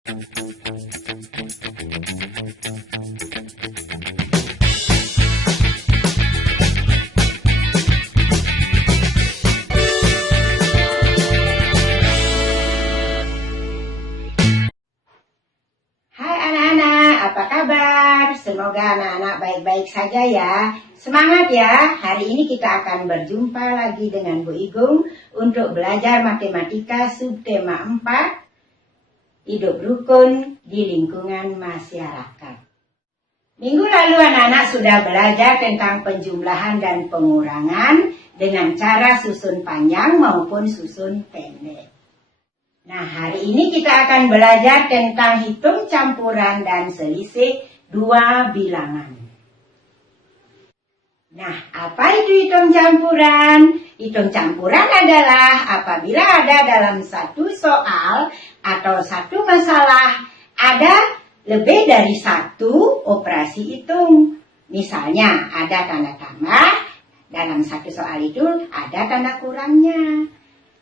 Hai anak-anak, apa kabar? Semoga anak-anak baik-baik saja ya. Semangat ya, hari ini kita akan berjumpa lagi dengan Bu Igung untuk belajar matematika subtema 4, hidup rukun di lingkungan masyarakat. Minggu lalu anak-anak sudah belajar tentang penjumlahan dan pengurangan dengan cara susun panjang maupun susun pendek. Nah, hari ini kita akan belajar tentang hitung campuran dan selisih dua bilangan. Nah, apa itu hitung campuran? Hitung campuran adalah apabila ada dalam satu soal atau satu masalah ada lebih dari satu operasi hitung. Misalnya ada tanda tambah, dalam satu soal itu ada tanda kurangnya.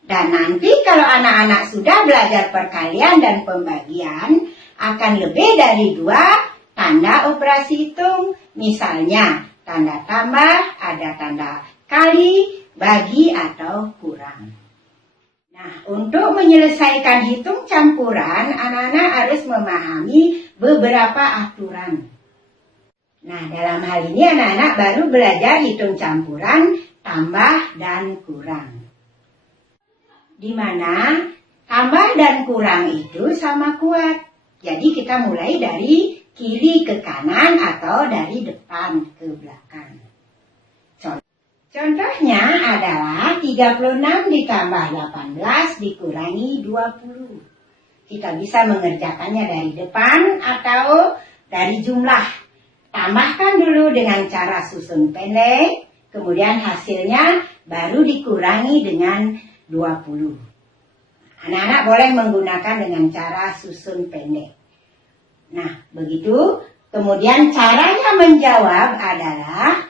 Dan nanti kalau anak-anak sudah belajar perkalian dan pembagian, akan lebih dari dua tanda operasi hitung. Misalnya, tanda tambah, ada tanda kali, bagi, atau kurang. Nah, untuk menyelesaikan hitung campuran, anak-anak harus memahami beberapa aturan. Nah, dalam hal ini anak-anak baru belajar hitung campuran, tambah, dan kurang. Di mana tambah dan kurang itu sama kuat. Jadi kita mulai dari kiri ke kanan atau dari depan ke belakang. Contohnya adalah 36 ditambah 18 dikurangi 20. Kita bisa mengerjakannya dari depan atau dari jumlah. Tambahkan dulu dengan cara susun pendek, kemudian hasilnya baru dikurangi dengan 20. Anak-anak boleh menggunakan dengan cara susun pendek. Nah, begitu. Kemudian caranya menjawab adalah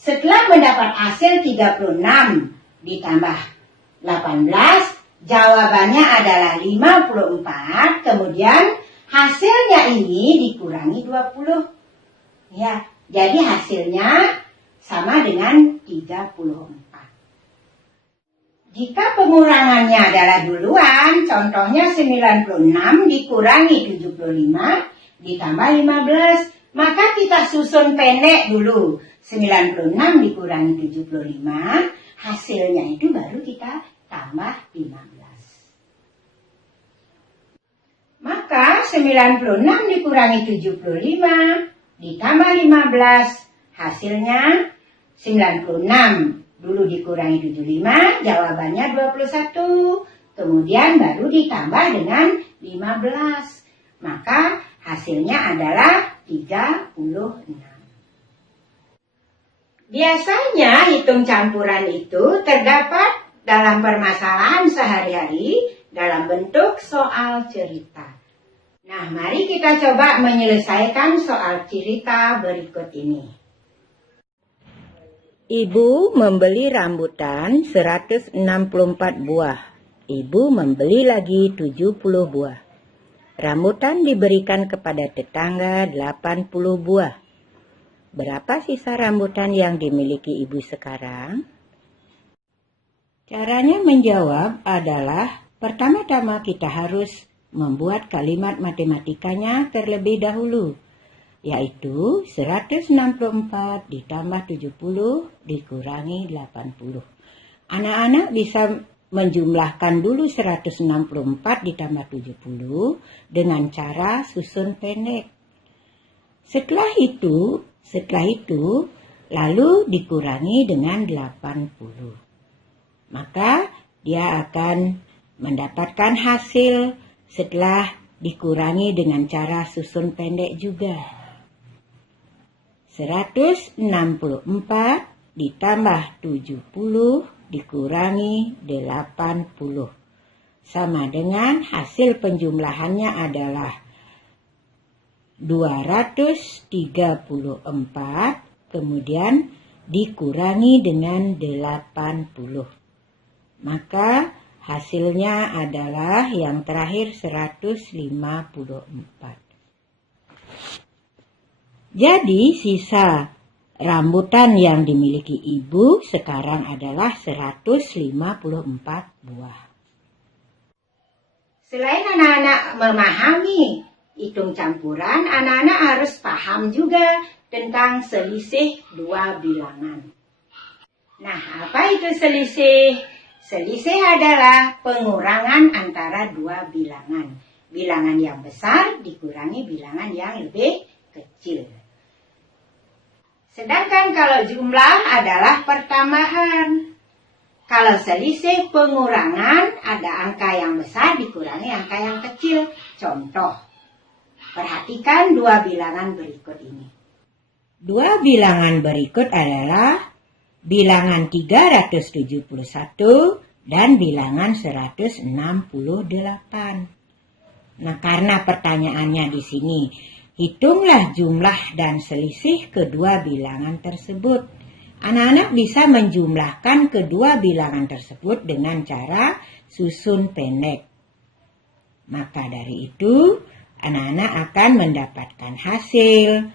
setelah mendapat hasil 36 ditambah 18, jawabannya adalah 54, kemudian hasilnya ini dikurangi 20. Ya, jadi hasilnya sama dengan 34. Jika pengurangannya adalah duluan, contohnya 96 dikurangi 75 ditambah 15, maka kita susun pendek dulu. 96 dikurangi 75, hasilnya itu baru kita tambah 15. Maka 96 dikurangi 75 ditambah 15, hasilnya 96. Dulu dikurangi 75, jawabannya 21. Kemudian baru ditambah dengan 15. Maka hasilnya adalah 36. Biasanya hitung campuran itu terdapat dalam permasalahan sehari-hari dalam bentuk soal cerita. Nah, mari kita coba menyelesaikan soal cerita berikut ini. Ibu membeli rambutan 164 buah. Ibu membeli lagi 70 buah. Rambutan diberikan kepada tetangga 80 buah. Berapa sisa rambutan yang dimiliki ibu sekarang? Caranya menjawab adalah pertama-tama kita harus membuat kalimat matematikanya terlebih dahulu, yaitu 164 ditambah 70 dikurangi 80. Anak-anak bisa menjumlahkan dulu 164 ditambah 70 dengan cara susun pendek. Setelah itu lalu dikurangi dengan 80. Maka dia akan mendapatkan hasil setelah dikurangi dengan cara susun pendek juga. 164 ditambah 70 dikurangi 80. Sama dengan hasil penjumlahannya adalah 234 kemudian dikurangi dengan 80. Maka Hasilnya adalah yang terakhir 154. Jadi sisa rambutan yang dimiliki ibu sekarang adalah 154 buah. Selain anak-anak memahami hitung campuran, anak-anak harus paham juga tentang selisih dua bilangan. Nah, apa itu selisih? Selisih adalah pengurangan antara dua bilangan. Bilangan yang besar dikurangi bilangan yang lebih kecil. Sedangkan kalau jumlah adalah pertambahan. Kalau selisih pengurangan ada angka yang besar dikurangi angka yang kecil. Contoh, perhatikan dua bilangan berikut ini. Dua bilangan berikut adalah bilangan 371 dan bilangan 168. Nah, karena pertanyaannya di sini, hitunglah jumlah dan selisih kedua bilangan tersebut. Anak-anak bisa menjumlahkan kedua bilangan tersebut dengan cara susun pendek. Maka dari itu, anak-anak akan mendapatkan hasil.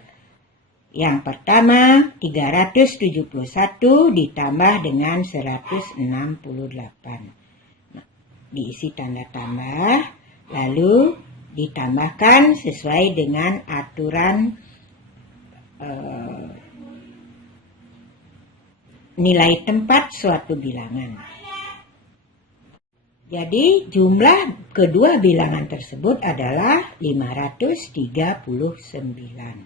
Yang pertama, 371 ditambah dengan 168. Nah, diisi tanda tambah, lalu ditambahkan sesuai dengan aturan nilai tempat suatu bilangan. Jadi jumlah kedua bilangan tersebut adalah 539.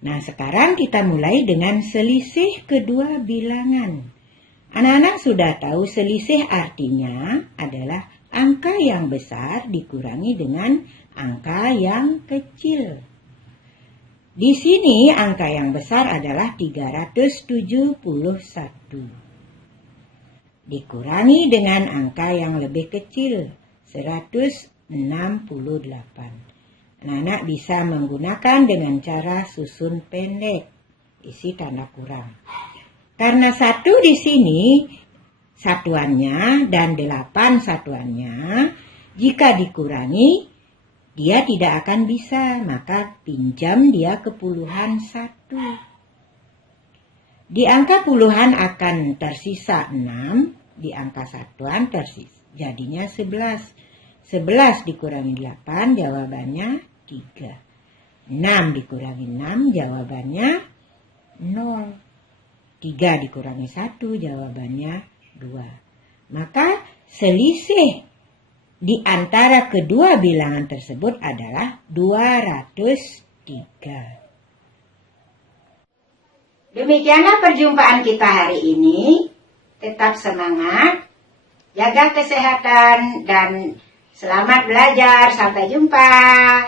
Nah, sekarang kita mulai dengan selisih kedua bilangan. Anak-anak sudah tahu selisih artinya adalah angka yang besar dikurangi dengan angka yang kecil. Di sini angka yang besar adalah 371. Dikurangi dengan angka yang lebih kecil, 168. Anak-anak bisa menggunakan dengan cara susun pendek, isi tanda kurang. Karena 1 di sini satuannya dan 8 satuannya, jika dikurangi dia tidak akan bisa, maka pinjam dia ke puluhan 1. Di angka puluhan akan tersisa 6, di angka satuan jadinya 11. 11 dikurangi 8 jawabannya 3. 6 dikurangi 6 jawabannya 0. 3 dikurangi 1 jawabannya 2. Maka selisih di antara kedua bilangan tersebut adalah 203. Demikianlah perjumpaan kita hari ini. Tetap semangat, jaga kesehatan, dan selamat belajar. Sampai jumpa.